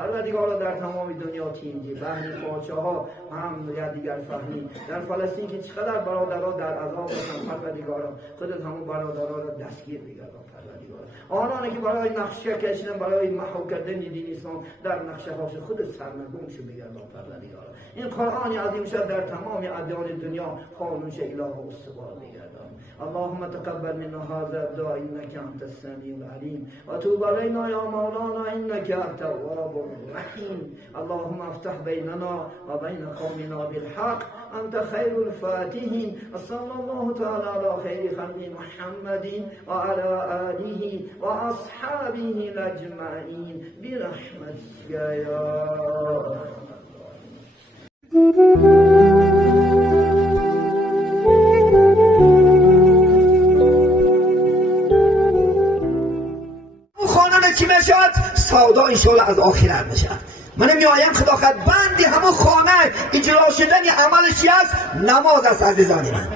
پروردگارا در تمام دنیا تینجی بهنی پادشاها هم دیگر فهمی در فلسطین که چقدر برادرها در عذاب هستند پروردگارا خودت همون برادرها را دستگیر بگردان پروردگارا آنانی که برای نقشه کشیدن برای محو کردن دین اسلام در نقشه هاش خودت سرنگون شو بگردان پروردگارا این قرآن عظیم شد در تمام ادیان دنیا قانون شه اله و استوار بگردان اللهم تقبل منا هذا الدعاء انك انت السميع العليم وتوب علينا يا مولانا انك انت التواب الرحيم اللهم افتح بيننا وبين قومنا بالحق انت خير الفاتحين صلى الله تعالى على خير خلق محمد وعلى اله واصحابه اجمعين برحمتك يا چی میشد؟ سودا انشاءالله از آخرت میشد. من میایم خداخت بندی همون خانه اجرا شدن عملش است نماز است عزیزان من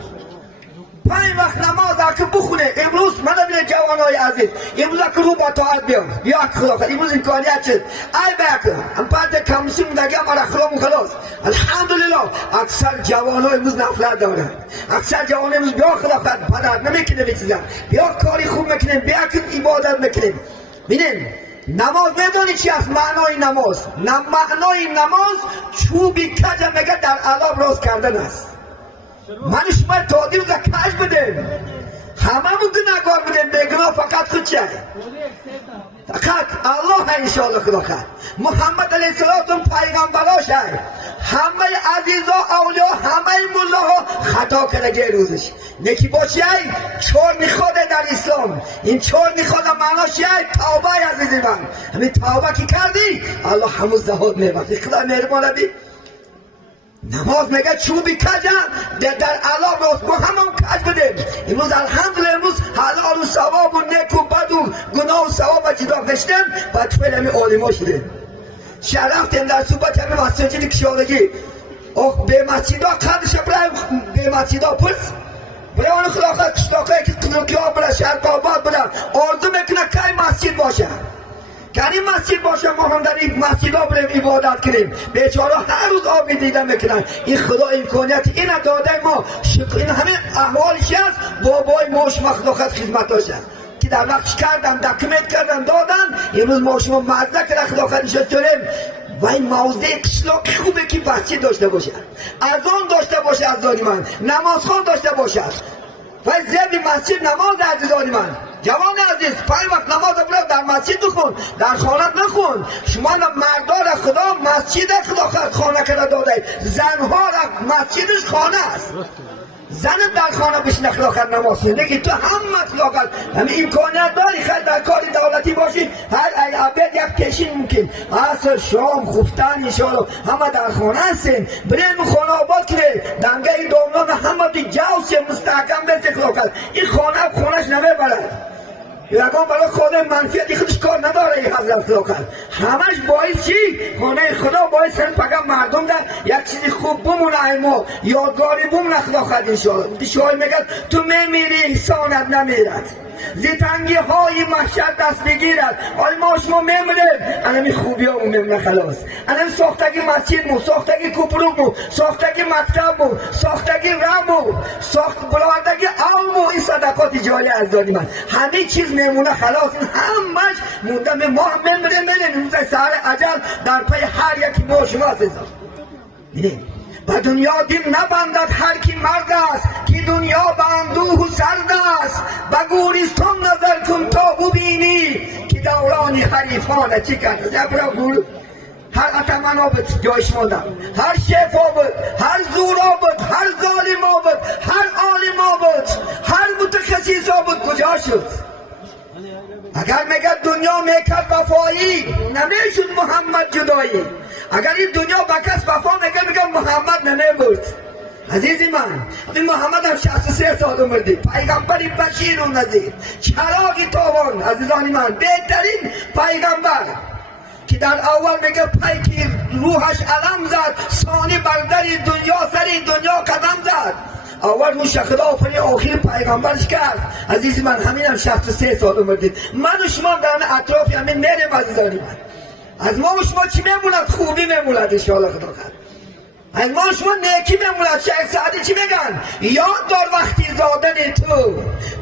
5 وقت نماز که بخونه امروز من ببینید جوانای عزیز امروز که رو با طاعت بیام یا خداخت امروز امکانیت شد ای بکر هم پرد کمسی مدگه مرا خرام خلاص الحمدلله اکثر جوانای امروز نفلت دارن اکثر جوانای امروز بیا خداخت پدر نمیکنه بچیزن بیا کاری خوب میکنیم بیا که عبادت میکنیم ببینید نماز ندانی چی است معنای نماز معنای نماز چوبی کج میگه در علاب راست کردن است من شما تادی روزا کج بدیم همه مو گناهگار بدیم بگناه فقط خود چه فقط الله انشاءالله خدا خد محمد علیه السلام پیغمبراش همه عزیزا اولیا همه ملاها خطا کرده روزش نکی باشی چور میخواده در اسلام این چور میخواده معناش توبه عزیزی من همین توبه که کردی الله همون زهاد میبخشی خدا مهربان بی نماز میگه چوبی کجه در علا راست ما همون کج بدیم امروز الحمدلله امروز حلال و ثواب و نیک و بد و گناه و ثواب جدا کشتیم بعد فعلا می عالما شدیم شرفتیم در صحبت همه مساجد کشارگی به مسجد ها قدش برای به مسجد ها پرس برای اون خدا خواهد کشتاقه که قدرکی ها برای شرق آباد برای آرزو میکنه که این مسجد باشه که این مسجد باشه ما هم در این مسجد ها بریم عبادت کنیم بیچاره هر روز آب دیدن میکنن این خدا امکانیت این داده ما این همین احوالش هست بابای موش مخلوقات خدمت داشتن که در وقتش کردن دکمت کردن دادن امروز ما شما مزده که خدا خدمتش داریم و این موضع قشلاق خوبه که مسجد داشته باشه اذان داشته باشه از من نمازخوان داشته باشه و زیر مسجد نماز عزیزان من جوان عزیز 5 وقت نماز برای در مسجد بخون در خانه نخون شما مردار خدا مسجد خدا خانه کرده داده زنها را مسجدش خانه است زن در خانه بشینه خلاقت نماز خونده که تو هم خلاقت هم امکانیت داری خیلی در کاری دولتی باشی هر عبد یک پیشین ممکن عصر شام خفتن انشاءالله همه در خانه هستین بریم خانه آباد کنه دنگه دامنان همه بی جوش مستحکم بیت خلاقت این خانهش نمیبرد یکان برای خود منفیتی خودش کار نداره این حضرت خلاقت همش باعث چی؟ خانه خدا باعث فقط مردم در یک چیزی خوب بمونه ایما یادگاری بمونه خلاقت انشاءالله شاید میگد تو میمیری احسانت نمیرد زیتنگی های محشر دست بگیرد آی ما شما میمونیم انمی خوبی ها میمونه خلاص انمی ساختگی مسجد مو ساختگی کوپروک مو ساختگی مکتب مو ساختگی رمو بلاوردگی علمو این صدقات جالی از دادی من همه چیز میمونه خلاص این همش موندم ما هم میمونیم روز سهر عجل در پای هر یکی ما شما هستید با دنیا دل نبندد هر کی مرد است که دنیا به اندوه و سرد است به گورستان نظر کن تا ببینی که دوران حریفان چی کرد زبرا گور هر اتمن آبد جایش ماندم هر شیف آبد هر زور آبد هر ظالم آبد هر عالم آبد هر متخصیص آبد کجا شد اگر میگه دنیا میکرد وفایی نمیشد محمد جدایی اگر این دنیا با کس وفا میگه محمد نمیبود عزیزی من این محمد هم 63 سال عمردی پیغمبری بشیر و نذیر چراغی تابان عزیزانی من بهترین پیغمبر که در اول میگه پای که روحش علم زد ثانی بر در دنیا سر دنیا قدم زد اول روش خدا آفرین آخر پیغمبرش کرد عزیزی من همین هم 63 سال عمردی من و شما در اطراف همین میریم عزیزانی من از ما و شما چی میموند؟ خوبی میموند انشاءالله خدا خواهد. از ما و شما نیکی میموند. شیخ سعدی چی میگن؟ یاد دار وقتی زادن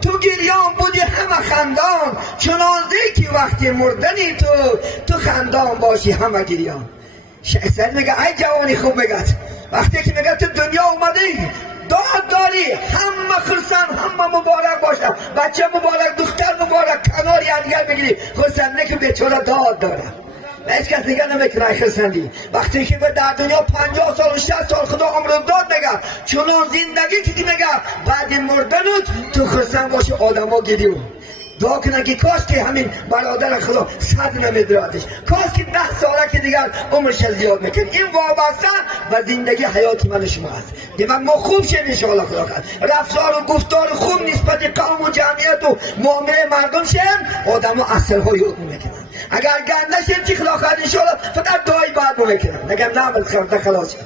تو گریان بودی همه خندان، چنانزی که وقتی مردنی تو خندان باشی همه گریان. شیخ سعدی میگه ای جوانی خوب میگه وقتی که میگه تو دنیا اومدی داد داری، همه خرسن، همه مبارک باشه، بچه مبارک، دختر مبارک، کنار یادگر بگیری خرسن نه که بیچاره داد داره. هیچ کس دیگه نمیکنه خرسندی. وقتی که در دنیا 50 سال و 60 سال خدا عمر داد میگه چنان زندگی که میگه بعد مردنت تو خرسن باشه آدما گریون. دعا کنن که کاش که همین برادر خدا صد نمیدرادش، کاش که 10 ساله که دیگر عمرش زیاد میکنه. این وابسته و زندگی حیاتی من شما است. دیگه ما خوب شیم انشاءالله خدا خواهد. رفتار و گفتار خوب نسبت قوم و جمعیت و معامله مردم شیم آدم ها اثرهای یاد میکنن. اگر گرد نشیم چی خدا خواهد انشاءالله فقط دعای بعد میکنن. نگم نه خلاص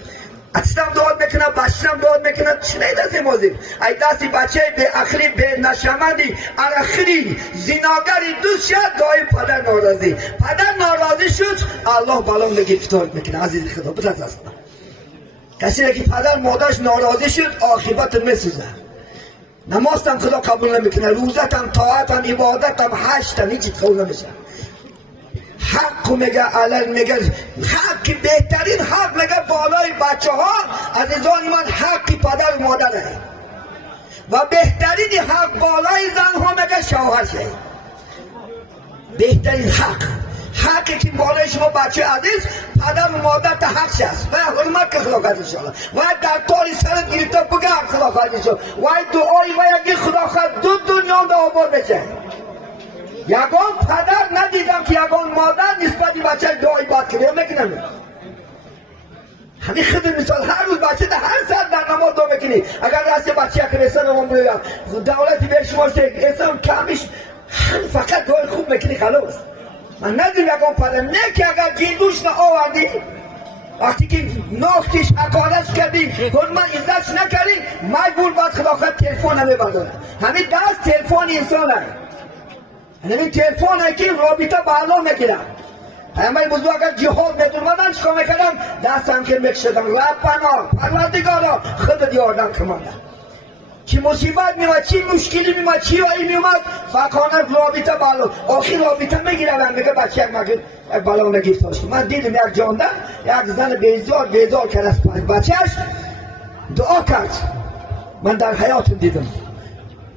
اتستم داد میکنه، بچه‌م داد میکنه، چی نیست موزی؟ ای دستی بچه به اخری به نشمندی، اخری زناگری دوست شد دای پدر ناراضی. پدر ناراضی شد، الله بالام گرفتار میکنه. عزیز خدا بترس است. کسی که پدر مادرش ناراضی شد، عاقبت میسوزه. نمازم خدا قبول نمیکنه، روزتم، طاعتم، عبادتم، حجتم هیچ قبول نمیشه. حق میگه علل میگه حق که بهترین حق میگه بالای بچه ها عزیزان من حق پدر و مادره و بهترین حق بالای زن ها میگه شوهرشه. بهترین حقی که بالای شما بچه عزیز پدر و مادر تا حقش است و حرمت که خدا خواهد انشاءالله و در طور سرت گیرتا بگه خدا خواهد انشاءالله و دعایی و یکی خدا خواهد دو دنیا دا آباد بشه. یگان پدر ندیدم که یگان مادر نسبت بچه دعایی باد کنه میکنم. همین خود مثال هر روز بچه در هر ساعت در نماز دعا میکنی. اگر راست بچه که رسن و دولتی به شما اسم کمش فقط دعای خوب میکنی خلاص. من ندیدم یگان پدر نه که اگر گیدوش نه آوردی وقتی که ناختیش حقارش کردی حرمت عزتش نکردی مجبور باید خدا خواهد تلفن نمیبرداره. همین دست تلفن انسان هست. همین تلفن هایی که رابطه با الله میگیرن. همه بزرگ اگر جهاد میدونمدن چکا میکردم دستم که میکشدم ربنا پروردگارا خودت یاردم کماندن. چی مصیبت میومد، چی مشکلی میومد، چی وایی میومد فقانه رابطه با الله آخی رابطه میگیرن. میگه بچه یک بالا نگیفت داشت. من دیدم یک جانده یک زن بیزار کرد از بچهش دعا کرد. من در حیاتم دیدم.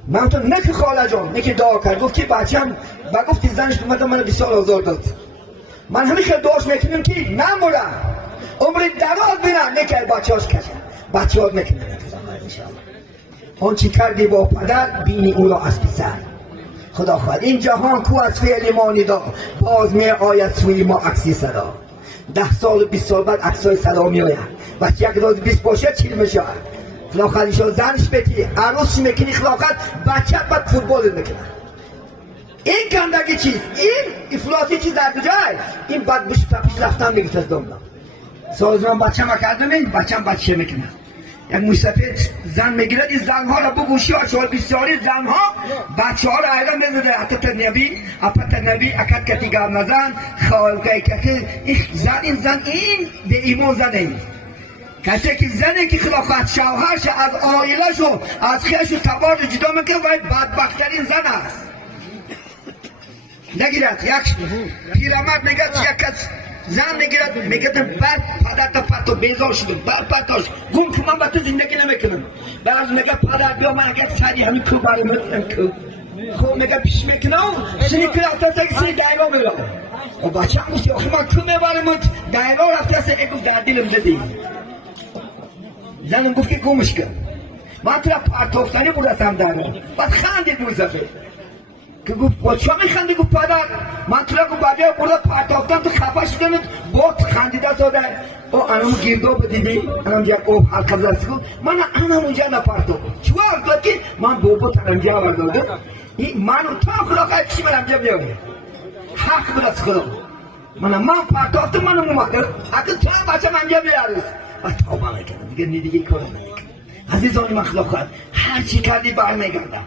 من تو نکی خاله جان نکی دعا کرد گفت که بچه‌م با گفتی زنش اومد من بسیار آزار داد. من همیشه دعاش میکنم که نموره عمر دراز بینه نکی بچه‌اش کشه بچه‌ات میکنه انشاءالله. آن چی کردی با پدر بینی او را از پسر. خدا خواهد این جهان کو از فعل ما ندا باز می آید سوی ما عکسی صدا. 10 سال و 20 سال بعد عکسای صدا می آید وقتی یک روز 20 باشه چیل میشه. خدا خواهد ایشان زنش بیتی عروس میکنی خدا خواهد بچه بعد فوتبال میکنه. این گندگی چیز این افلاسی چیز در جای این بعد پیش رفتن میگه از دامنا سازمان بچه ما کردم این بچه میکنه. یک موسفید زن میگیرد این زن ها را بگوشی و چهار بسیاری زن ها بچه ها را ایران میزده اتت نبی اکت کتی گام نزن خالقه که این زن این به ایمان زده. کسی که زنی که خدا خواهد شوهرش از آیلش و از خیش و تبار جدا میکنه باید بدبخترین زن است. نگیرد یک پیرمرد میگد یک کس زن میگیرد میگد بعد پدر پرتو بیزار شدم بعد پرتاش گم که من با تو زندگی نمیکنم. بعد میگه پدر بیا من اگر سری همین کو برای میکنم کو خب میگه پیش میکنم سنی که رفته سری دایرا میرم و بچه هم گوشتی آخی من کو میبرم دایرا رفته سری گفت در دلم زدی. زنم گفت که گمش کن من تو را پرتافتنی بودستم دارم بعد خندید موزفه که گفت بچه میخندی گفت پدر من تو را گفت بگه برده پرتافتن تو خفه شدن بات خندیده زاده او انم گیردو بدیدی انم جا او حلقه زرسی گفت من انم اونجا نپرتافتم چوه گفت که من بابا ترنجا ورداده من تا خدا خواهد چی من امجا بیاوی حق بدست خدا من پرتافتم من اومده اگه تو بچه من امجا بیاریست و توبه میکنم دیگه دیگه کار نمیکنم. عزیزان من خدا خواهد هر چی کردی برمیگردم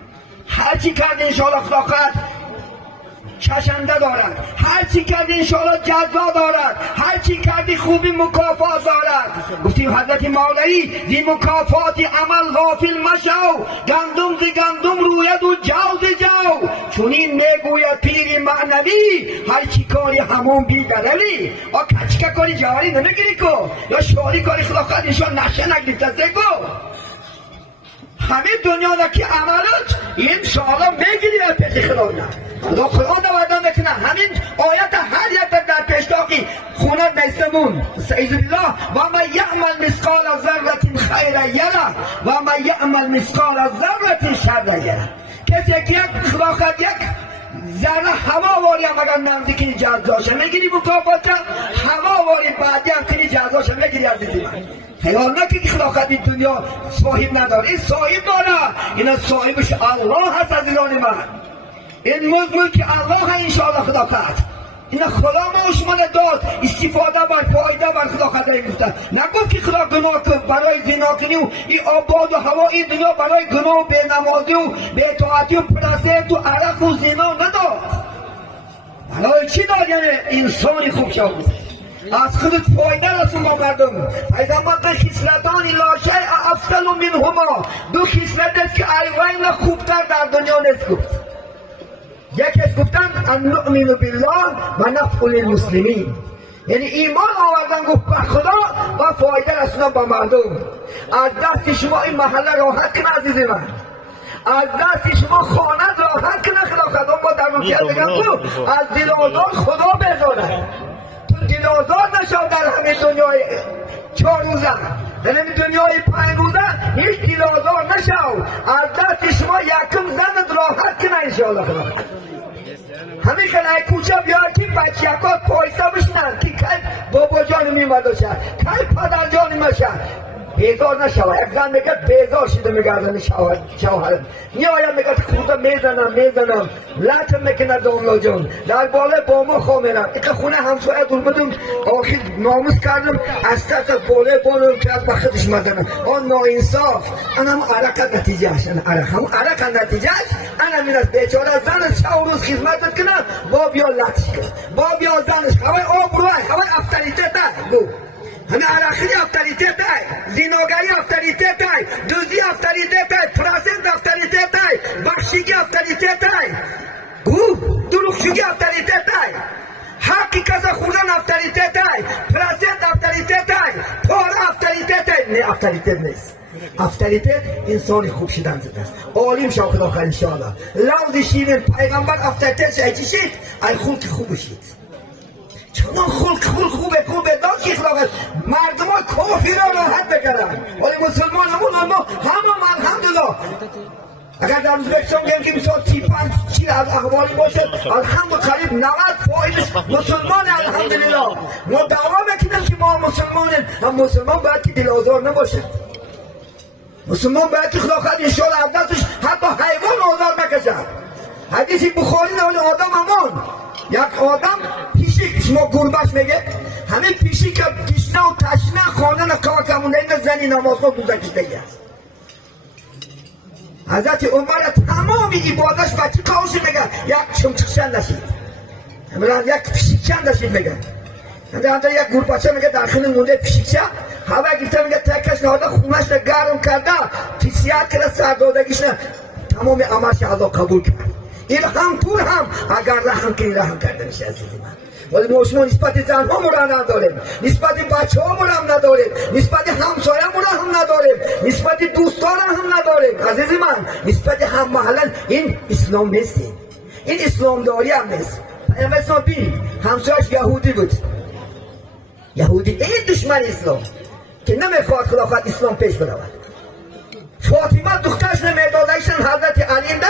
هر چی کردی انشاءالله خدا خواهد کشنده دارد، هر چی کردی انشاءالله جزا دارد، هر چی کردی خوبی مکافات دارد. گفتیم حضرت مولوی زی مکافاتی عمل غافل مشو، گندم زی گندم روید و جو زی جو. چون این میگوید پیر معنوی هر چی کاری همون بیگروی. کچکه کاری جواری نمیگیری کو یا شوری کاری خدا خواهد انشان نشه نگریفته زگو. همه دنیا که عملات این شاءالله میگیری و پیش خدا نه. خدا نوردن بکنه. همین آیت هر یک در پیشتاقی خونه نیستمون سعیز بالله و من یعمل مثقال ذره خیر یره و من یعمل مثقال ذره شر یره. کسی که یک خدا خواهد یک ذره هوا واری هم اگر نمزی جزاشه میگیری مکافات هوا واری بعدی هم کنی جزاشه میگیری عزیزی من. خیال نکنی که خدا خواهد این دنیا صاحب نداره. این صاحب داره. این صاحبش الله هست عزیزان من. این ملک الله انشاءالله خدا خواهد. این خدا ما شما داد استفاده بر فایده بر خدا خواهد گفته. نگفت که خدا گناه برای زنا کنی و این آباد و هوا این دنیا برای گناه و بینمازی و بی‌طاعتی و پرست و عرق و زنا نداد. برای چی داد؟ یعنی انسانی خوب شد. از خودت فایده رسون با مردم. پیغمبر به خصلتان لا شیء افضل منهما. دو خصلت است که ایوان خوبتر در دنیا نیست گفت. یکیش گفتن ان نؤمن بالله و نفع للمسلمین، یعنی ایمان آوردن گفت به خدا و فایده رسوندن با مردم. از دست شما این محله راحت کنه عزیز من. از دست شما خانه راحت کنه خدا خدا. ما در روزیت بگم از دل آزار خدا بزاره. تو دل آزار نشو در همه دنیای 4 روزه، در همه دنیای 5 روزه هیچ دل آزار نشو. از دست شما یکم زند راحت کنه انشاءالله خدا. همین خلای کوچه بیار که بچه یکات پایسته بشنن که که بابا جان میمده شد که پدر جان میشه بیزار نشوه. یک زن میگه بیزار شده میگردن شوهرم میایم میگه خورده میزنم لطم میکنه داملا جان در بالا با ما خواه میرم. ایقه خونه همسایه دور بدم آخر ناموس کردم از ترس بالا بانم کرد با خودش مدنم. آن ناانصاف هم عرق نتیجه هست. هم عرق نتیجه هست. انا من از بیچاره زنش 4 روز خدمت کنه با بیا لطش کنه با بیا زنش هوای آب روی هوای افتریته ده همه عرقی افتریته ده زیناگری افتریته ده دوزی افتریته ده پراسند افتریته ده بخشیگی افتریته ده دروغشوگی افتریته ده حقی کسا خوردن افتریته ده پراسند افتریته ده پاره افتریته ده نه افتریته نیست. افتریته انسان خوب شدن زده است. عالم شو خدا خیر انشاءالله. لوز شیرین پیغمبر افتریته چی شد؟ ای خلق خوب شد. چون خلق خوبه داد که خدا خیر مردم ها کافی را راحت بکردن. ولی مسلمان همون الحمدلله اگر در ازبکستان بگیم که مثلا 35 از احوالی باشد الحمد قریب 90 فایدش مسلمان الحمدلله. ما دعوا میکنیم که ما مسلمانیم. هم مسلمان باید که دل آزار نباشد. مسلمان باید که خدا خواهد انشاءالله از دستش حتی حیوان آزار نکشد. حدیثی بخاری نوال آدم همان یک آدم پیشی شما گربش میگه همه پیشی که تشنه و تشنه خانه نکار کمونه این زنی نماز رو گذاشته است. حضرت عمر تمامی عبادش بچه کاوش میگه یک چمچکشن نشید امران یک پیشیکشن نشید میگه. اندر یک گربچه میگه در خونه مونده پیشیکشه هوا گفته میگه تکش نهاده خونش رو گرم کرده تیسیات کرده سردادگیش نه تمام عملش الله قبول کرد. این هم طور هم اگر رحم کنی رحم کرده میشه عزیزی من. ولی ما شما نسبت زن ها مرا نداریم، نسبت بچه ها مرا نداریم، نسبت همسایه مرا هم نداریم، نسبت دوستان هم نداریم عزیزی من. نسبت هم محلن این اسلام نیست. این اسلامداری هم نیست. مثلا بین همسایش یهودی بود یهودی این دشمن اسلام که نمیخواد خدا خواهد اسلام پیش برود. فاطمه دخترش نمیدادشن حضرت علی ده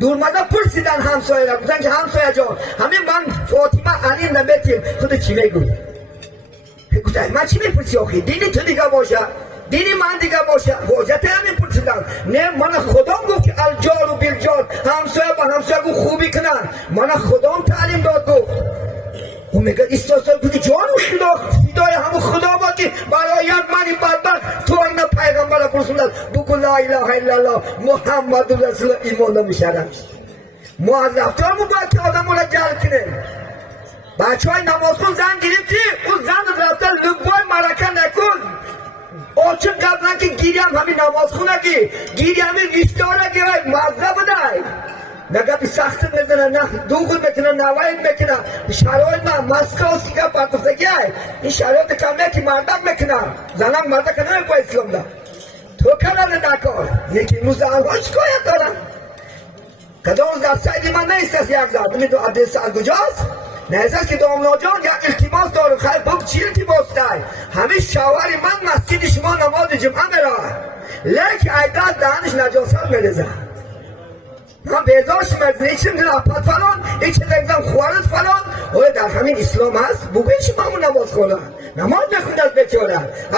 دور مده پرسیدن همسایه را گفتن که همسایه جان همین من فاطمه علی نمیتیم خود چی میگوی؟ گفتن من چی میپرسی آخی؟ دینی تو دیگه باشه دینی من دیگه باشه واجت همین پرسیدن. نه من خدام گفت که الجار و بیلجار همسایه با همسایه گفت خوبی کنن. من خدام تعلیم داد گفت اون میگه استاسال بودی جان خدا فدای همون خدا با که برای یک منی بدبخت تو این پیغمبر پرسوندن بگو لا اله الا الله محمد رسول ایمان نمیشرم. ما از رفتارمون باید که آدم را جلب کنه. بچه های نمازخون زن گرفتی اون زن رفتار لبای مرکه نکن. آچه قبلا که گیری هم همین نمازخونه که گیری همین رشتاره که مزده بده نگه بی سخت میزنه نه دوغل بکنه نوایی بکنه شرایط نه مسکه و سیگه پرکفتگی این شرایط کمه که مردم میکنه زنم مرده که نمی پای اسلام ده تو کنه دکار یکی موزه الان شکایت دارم کدام در سایدی من نیست از یک زد میدو عدیس از کجاست؟ نیست که دامنا جان یک التماس دارم خیلی باب چی التماس داری؟ همه شواری من مسجد شما نماز جمعه میره لیک ایداد دهنش نجاست میرزه من بیزارش مرزه چه میدونم اپت فلان این چه دنگزم خوارد فلان اوه در همین اسلام هست بگویش ما همون نماز خونه نماز نخونده از بچه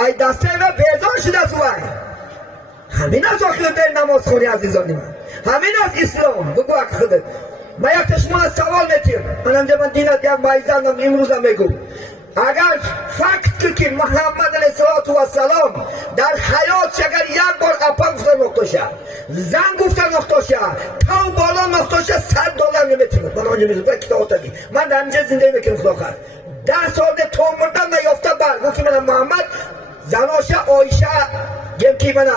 ای دسته ایوه بیزار شده از اوه همین از آخر در نماز خونی عزیزان من همین از اسلام بگو اک خودت ما یک تشمون از سوال میتیم من دینت یک بایزندم امروز هم میگو اگر فکت که محمد علیه السلام در حیات اگر یک بار اپن گفتن نقطه زن گفتن نقطه تو بالا نقطه $100 نمیتونید من آنجا میزید کتاب تدی من در اینجا زنده میکنم خدا خواهد 10 سال تو مردم نیافته بر گفت که من محمد زناشه آیشه گم که من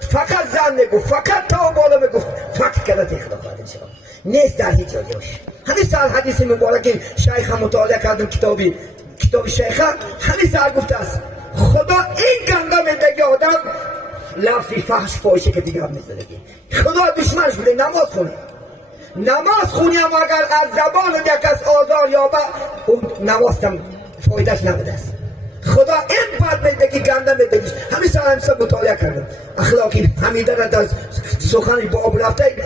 فقط زن میگفت فقط تو بالا میگفت فکت کنه خدا خواهد انشاءالله نیست در هیچ جایی همین سال حدیث مبارک شیخ مطالعه کردم کتاب شیخ همین سال گفته است خدا این گنده میدگی آدم لفظی فحش فاشه که دیگه هم میزدگی خدا دشمنش بوده نماز خونی هم اگر از زبان یک از آزار یابه اون نماز هم فایدهش نبوده است خدا این بد میدگی گنده میدگی همین سال همین مطالعه کردم اخلاقی حمیده را در سخنی با آب رفته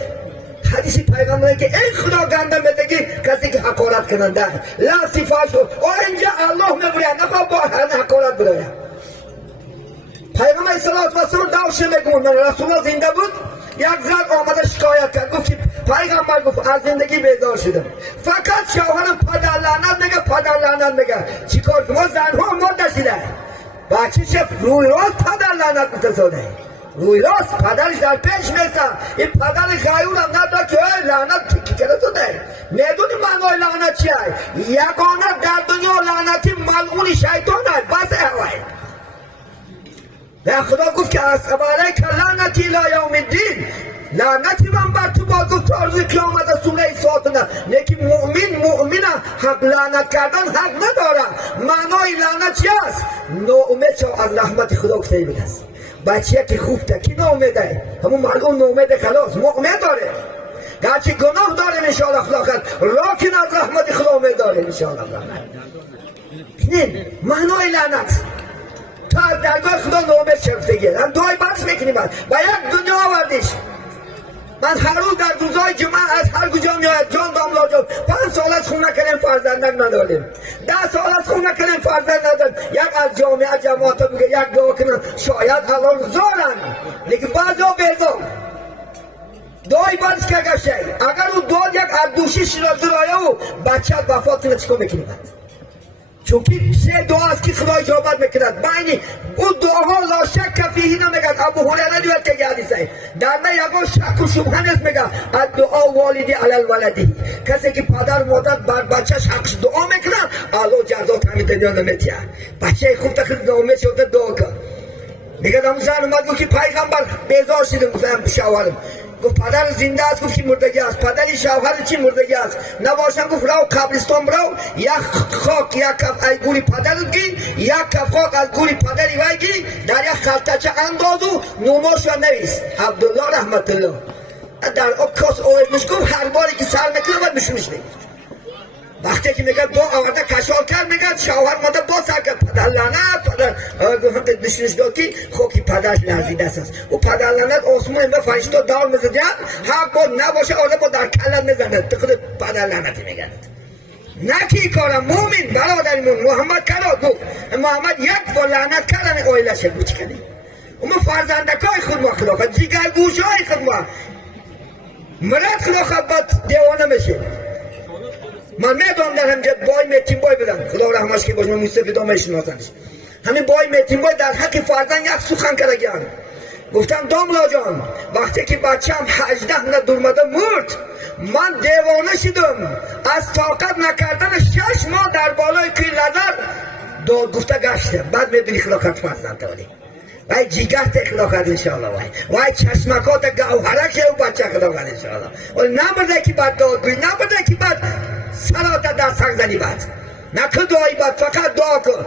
حدیثی پیغمبره که این خدا گنده میدگی کسی که حقارت کننده لا صفاش و اینجا الله میبوره نفع با حقارت بره پیغمبر صلی الله علیه و سلم داوشه میگون رسول الله زنده بود یک زن آمده شکایت کرد گفت پیغمبر گفت از زندگی بیزار شدم فقط شوهرم پدر لعنت میگه چیکار کنم زنها مرده شده بچه شف روی راست پدر لعنت متزاده روی راست پدرش در پیش میسته این پدر غیور هم نداره که لعنت کی کرده تو ده میدونی معنای لعنت چیه یگانه در دنیا لعنتی ملعون شیطانه بس اوه و خدا گفت که اصحاب علیک لعنتی لا یوم الدین لعنتی من بر تو با گفت روز قیامت سوره ساتونه لیکن مؤمنه حق لعنت کردن حق نداره معنای لعنت چی است ناامید شو از رحمت خدا که بده است بچه که خوب تکی ناامیده همون ملعون ناامیده خلاص مؤمن داره گرچه گناه داره انشاءالله خلاقت راکن از رحمت خدا امید داره انشاءالله اینه معنای لعنت تا از درگاه خدا ناامید شفتگی هم دعای بحث میکنیم با یک دنیا آوردیش من هر روز در روزهای جمعه از هر کجا میاد جان داملا جان 5 سال از خونه کنیم فرزندک نداریم 10 سال از خونه کنیم فرزند نداریم یک از جامعه جماعت بگه یک دعا کنن شاید الان زارن لیکن بعضا بیزا دعای بانس که گشه اگر او دعا یک از دوشیش را درایه و بچه وفات کنه چکو میکنیم چونکه 3 دعا است که خدا اجابت میکند بین اون دعاها لا شک فیه نمیگد ابو هریره روایت که حدیثه در من یگان شک و شبهه نیست میگه دعا والدی علی الولدی کسی که پدر مادر بر بچهش حقش دعا میکنن الله جزا همین دنیا نمیتیه بچه خوب تخیل نامه شده دعا کن میگه دم زن اومد گفت که پیغمبر بیزار شده گفتم شوهرم گفت پدر زنده است گفت که مردگی است پدری شوهر چی مردگی است نباشن گفت رو قبرستان برو یک خاک یک کف از گوری پدر گی یک کف خاک از گوری پدری وای گی در یک خلطچه انداز و نماش و نویس عبدالله رحمت الله در کاس اویدش گفت هر باری که سر میکنه باید میشونش بگیر وقتی که میگه دو آورده کشال کرد میگه شوهر ماده با سر کرد پدر لعنت پدر دشنش داد که خوکی پدرش لرزیده است او پدر لعنت آسمون این فرشته دار میزدن حق با نباشه آده با در کلت میزنه تو خود پدر لعنتی میگه نکی کارم مومن برادرمون محمد کرد گفت محمد یک با لعنت کردن اویله شد بچی کنی اما فرزندکای خود ما خلافت جیگر گوشای خود ما مرد خلافت باید دیوانه میشه من میدونم در همجا بای میتیم بای بدم خدا رحمش که باش من موسیقی دامه شناسنش همین بای میتیم بای در حق فرزند یک سخن کرده گیان گفتم داملا جان وقتی که بچم 18 ندورمده مرد من دیوانه شدم از طاقت نکردن 6 ماه در بالای کوی نظر داد گفته گشته بعد میدونی خدا کرد فرزند تالی وای جیگرت خدا کرد انشاءالله وای چشمکات گوهرک او بچه خدا کرد انشاءالله ولی نبرده که بعد داد بری نبرده که بعد سلات در سنگ زنی بعد نکن دعایی بعد فقط دعا کن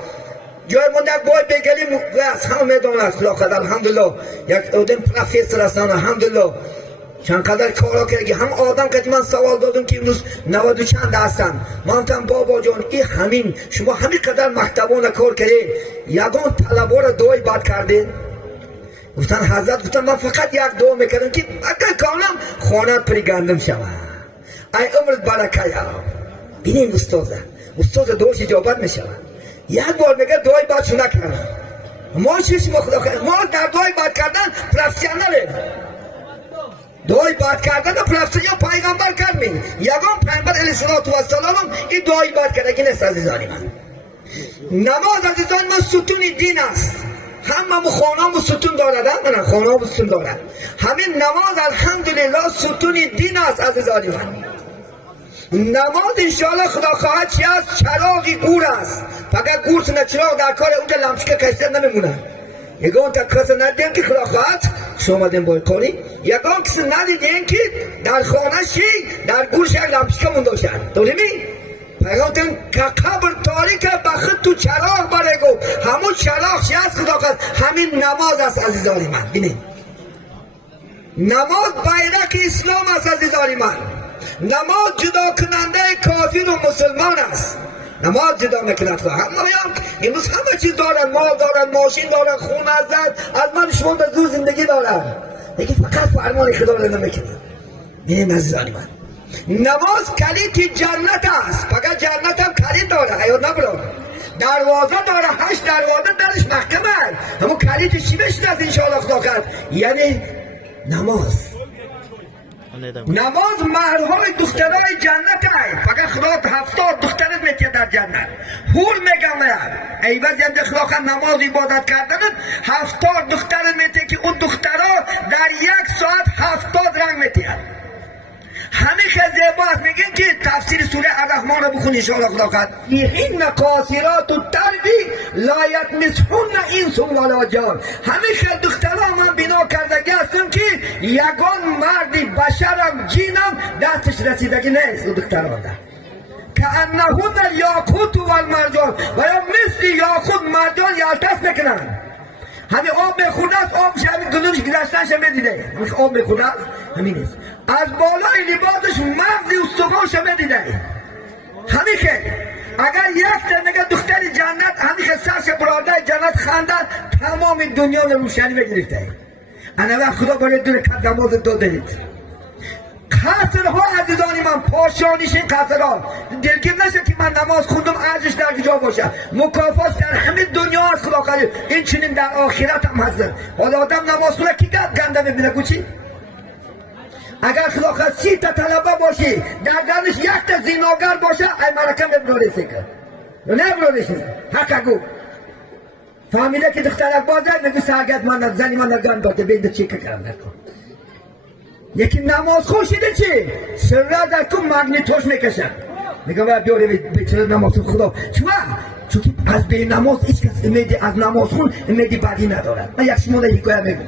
جای من یک بای بگلیم از همه میدون است خدا الحمدلله یک اودم پروفسور هستن الحمدلله چند قدر کارا کردی هم آدم که من سوال دادم که امروز 90 چند هستن من گفتم بابا جان این همین شما همین قدر مکتبان کار کردید یگان طلبا را دعای بد کردید گفتن حضرت گفتم من فقط یک دعا میکردم که اگر کاملا خانت پریگندم شود ای عمرت برکه یا بینیم استاد دعاش اجابت میشود یک بار میگه دعای بد شو نکردم ما چیش ما خدا خیلی ما در دعای بد کردن پروفسیونالیم دعای بد کردن پروفسیونال پیغمبر کردیم یگان پیغمبر علیه السلام این دعای بد کرده که نیست عزیزانی من نماز عزیزان من ستون دین است همه خانه ستون دارد من خانه ستون دارد همین نماز الحمدلله ستون دین است عزیزانی من نماز انشاءالله خدا خواهد چی است چراغی گور است فقط گور سنه چراغ در کار اونجا لمسکه کشته نمیمونه یگان تا کسی ندیم که خدا خواهد شما دیم باید کنی یگان کسی ندیدیم که در خانه شی در گورش یک لمسکه مونده شد دارمی؟ پیغام تن که قبر تاریک بخط تو چراغ برگو همون چراغ چی است خدا خواهد همین نماز است عزیزانی من بینیم نماز بیرق اسلام است عزیزانی من نماز جدا کننده کافر و مسلمان است نماز جدا میکند امروز همه چیز دارن مال دارن ماشین دارن خونه از من شما به زور زندگی دارن دیگه فقط فرمان خدا رو نمیکنن این عزیزانی من نماز کلید جنت است فقط جنت هم کلید داره حیات نبرو دروازه داره 8 دروازه درش محکمه همون کلید چی بشید از انشاءالله خدا کرد یعنی نماز نماز مهرهای دخترای جنت های فقط خدا 70 دخترت میتید در جنت هور میگم ایوز یه خدا خواهد نماز عبادت کردن 70 دخترت میتید که اون دخترها در 1 ساعت 70 رنگ میتید همیشه زیباست میگن که تفسیر سوره الرحمن رو بخونی انشاءالله خدا خواهد فیهن قاصرات الطرف لا یطمثهن انس ولا جان همیشه دخترها من بنا کردگی هستم که یگان مردی بشرم جینم دستش رسیدگی نیست دخترها ده کانهن الیاقوت والمرجان و یا مثل یاقوت مرجان یلتف میکنن همین آب میخورده است آبش همین گلونش گذشتنش میدیده همین آب میخورده است همین نیست از بالای لباسش مغزی استخوانش میدیده همین که اگر یک نگه دختر جنت همین که سرش براده جنت خندد تمام دنیا رو روشنی بگرفته انا وقت خدا باید دونه کد نماز دادید قصرها عزیزانی من پاشانیشین قصرها دلگیر نشه که من نماز خوندم ارزش در کجا باشه مکافات در همه دنیا هست خدا خواهد این چنین در آخرت هم هست حالا آدم نماز خونه کی گنده میبینه گوچی اگر خدا خواهد 30 تا طلبه باشی در درش 1 تا زیناگر باشه ای ملکه میبرادیسی که نبرادیسی حقا گو فهمیده که دخترک بازه میگو سرگت من زنی من گن داده بینده چی که کرم نکن یکی نماز خوشیده چی؟ سر در کن مگنیتوش میکشن میگم باید بیاره بیچاره نماز خدا چون از به نماز هیچ کس امیدی از نماز خون امیدی بدی ندارد من یک شمونه حکایه میگم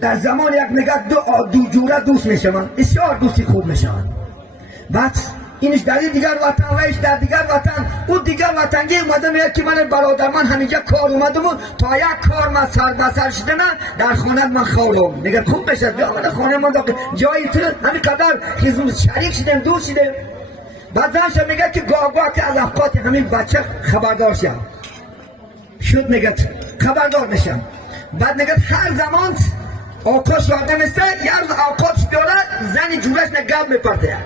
در زمان یک نگاه دو جوره دوست میشن بسیار دوستی خوب میشن بعد اینش در دیگر وطن و ایش در دیگر وطن او دیگر وطنگی اومده میگه که من برادر من همینجا کار اومدم و تا یک کار من سر شده نه در خانه من خوابم میگه خوب بشه بیا من خانه من جایی تو همین قدر شریک شدیم دوست شدیم بعد زنش میگه که گاه که از افقات همین بچه خبردار شد میگه خبردار میشم بعد میگه هر زمان آقاش وقت نمیسته یه روز آقاش بیاره زنی جورش نگب میپرده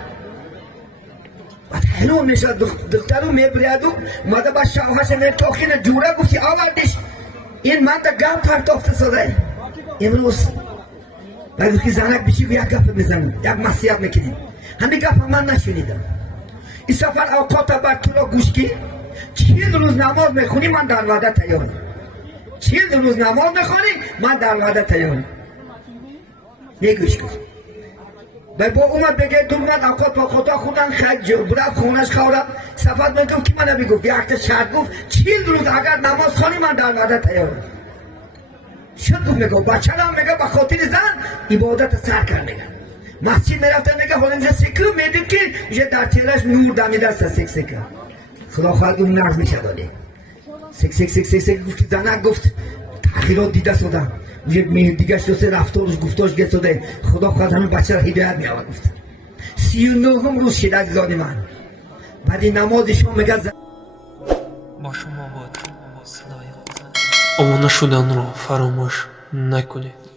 بعد حلو میشه دخترو میبریدو ماده با شوهرش میتوخین جوره گفتی آوردش این من دا گم پرتافته ساده امروز باید که زنک بشی و یک گفت میزنیم یک مسیح میکنیم همین گفت من نشونیدم این سفر اوقات بر تو را گوش کی 40 روز نماز میخونی من در وعده تیارم 40 روز نماز نخوانی من در وعده تیارم. میگوش کن با اومد بگه تو اومد اوقات با خدا خودن خیلی برد خونش خورم صفت میگم که من بگفت یک تا شرط گفت 40 روز اگر نماز خوانی من در وعده تیارم. شد گفت میگه بچه هم میگه به خاطر زن عبادت سر کرد میگه مسجد میرفتن میگه حالا اینجا سکر میدیم که اینجا در چهرش نور دمیده است سکر خدا خواهد اون نرد میشه داده سک گفت که زنک گفت تغییرات دیده شدن دیگه شده رفتارش گفتاش گفت شده خدا خواهد همین بچه را هدایت میآورد گفت 39 روز شده عزیزان من بعد این نماز شما میگه با شما باد صدای آماده شدن رو فراموش نکنید.